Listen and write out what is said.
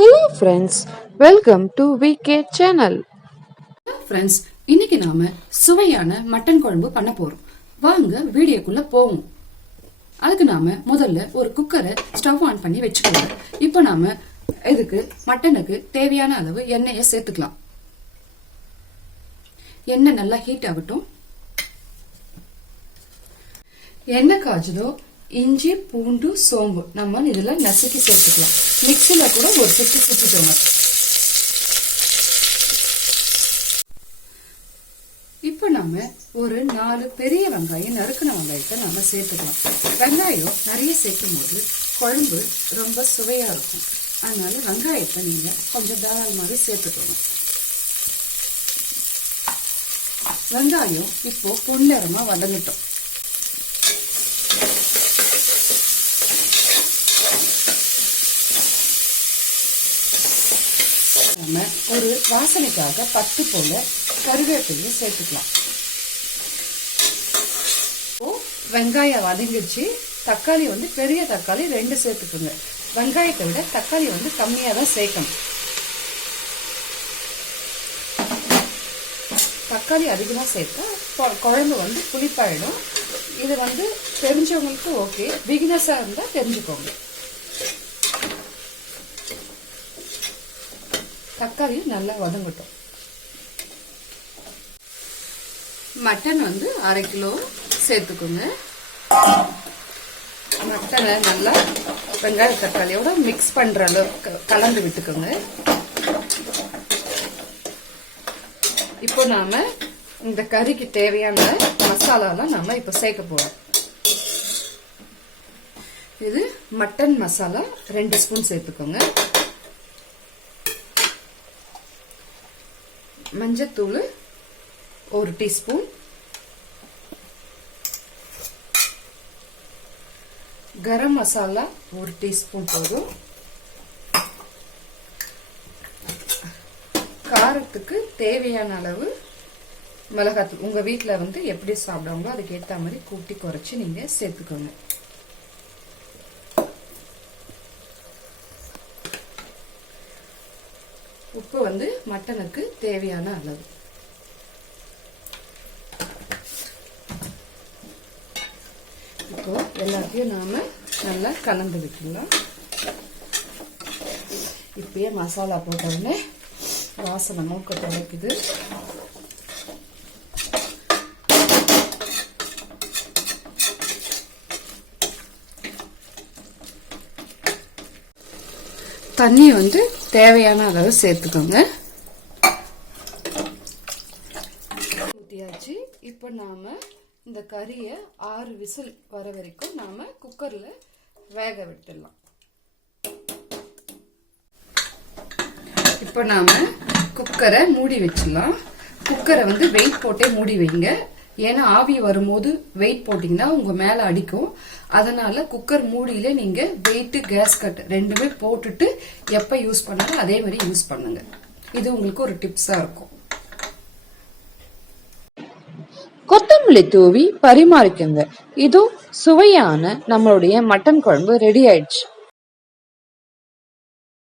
Hello friends, welcome to VK channel. Friends, இன்னைக்கு நாம சுவையான மட்டன் குழம்பு பண்ண போறோம். வாங்க வீடியோக்குள்ள போவோம். அதுக்கு நாம முதல்ல ஒரு குக்கரை ஸ்டவ் ஆன் பண்ணி வச்சுக்கலாம். இப்போ நாம இதுக்கு மட்டனுக்கு தேவையான அளவு எண்ணெயை சேர்த்துக்கலாம். எண்ணெய் நல்லா ஹீட் ஆகட்டும். எண்ணெய் காய்ச்சதோ இஞ்சி பூண்டு சோம்பு நம்ம இதுல நசுக்கி சேர்த்துக்கலாம். மிக்சில கூட ஒரு சுத்தி சுத்திக்கோங்க. இப்ப நம்ம ஒரு 4 பெரிய வெங்காயம் நறுக்கின வெங்காயத்தை நம்ம சேர்த்துக்கலாம். வெங்காயம் நிறைய சேர்க்கும் போது குழம்பு ரொம்ப சுவையா இருக்கும். அதனால வெங்காயத்தை நீங்க கொஞ்சம் தாராளமாவே சேர்த்துக்கோங்க. வெங்காயம் இப்போ பொன்னிறமா வதங்கட்டும். நம்ம ஒரு வாசனைக்காக 10 போல கருவேப்பிலையும் சேர்த்துக்கலாம். வெங்காயம் வதங்கிடுச்சு. தக்காளி பெரிய தக்காளி 2 சேர்த்துக்குங்க. வெங்காயத்தை விட தக்காளி கம்மியா தான் சேர்க்கணும். தக்காளி அதிகமா சேர்த்தா குழம்பு புளிப்பாயிடும். இது தெரிஞ்சவங்களுக்கு ஓகே, பிகினர்ஸா இருந்தா தெரிஞ்சுக்கோங்க. தக்காளி நல்லா வதங்கட்டும். மட்டன் 1/2 கிலோ சேர்த்துக்கோங்க. மட்டனை நல்லா வெங்காய தக்காளியோட மிக்ஸ் பண்ற அளவுக்கு கலந்து விட்டுக்கோங்க. இப்போ நாம இந்த கறிக்கு தேவையான மசாலாலாம் நம்ம இப்ப சேர்க்க போறோம். இது மட்டன் மசாலா 2 ஸ்பூன் சேர்த்துக்கோங்க. மஞ்சத்தூள் 1 டீஸ்பூன், கரம் மசாலா 1 டீஸ்பூன் போதும். காரத்துக்கு தேவையான அளவு மிளகாத்தூள் உங்க வீட்டுல எப்படி சாப்பிடுவாங்களோ அதுக்கு ஏத்த மாதிரி கூட்டி குறைச்சு நீங்க சேர்த்துக்கோங்க. உப்பு மட்டனுக்கு தேவையான அளவு. இப்போ எல்லாத்தையும் நாம நல்லா கலந்து விட்டுலாம். இப்பயே மசாலா போட்ட உடனே வாசனை மூக்க தொலைக்குது. தண்ணி தேவையான அளவு சேர்த்துக்கோங்க. ஊத்தியாச்சு. இப்போ நாம இந்த கறியை 6 விசில் வர வரைக்கும் நாம குக்கர்ல வேக விட்டுடலாம். இப்போ நாம குக்கரை மூடி வச்சிடலாம். குக்கரை வெயிட் போட்டே மூடி வைங்க. ஏன்னா ஆவி வரும்போது வெயிட் போட்டீங்கன்னா உங்க மேல அடிக்கும். அதனால குக்கர் மூடியில நீங்க வெயிட் கேஸ் கட் 2மே போட்டுட்டு எப்ப யூஸ் பண்ணாலும் அதே மாதிரி யூஸ் பண்ணுங்க. இது உங்களுக்கு ஒரு டிப்ஸா இருக்கும். கொத்தமல்லி தூவி பரிமாறிக்கங்க. இது சுவையான நம்மளுடைய மட்டன் குழம்பு ரெடி ஆயிடுச்சு.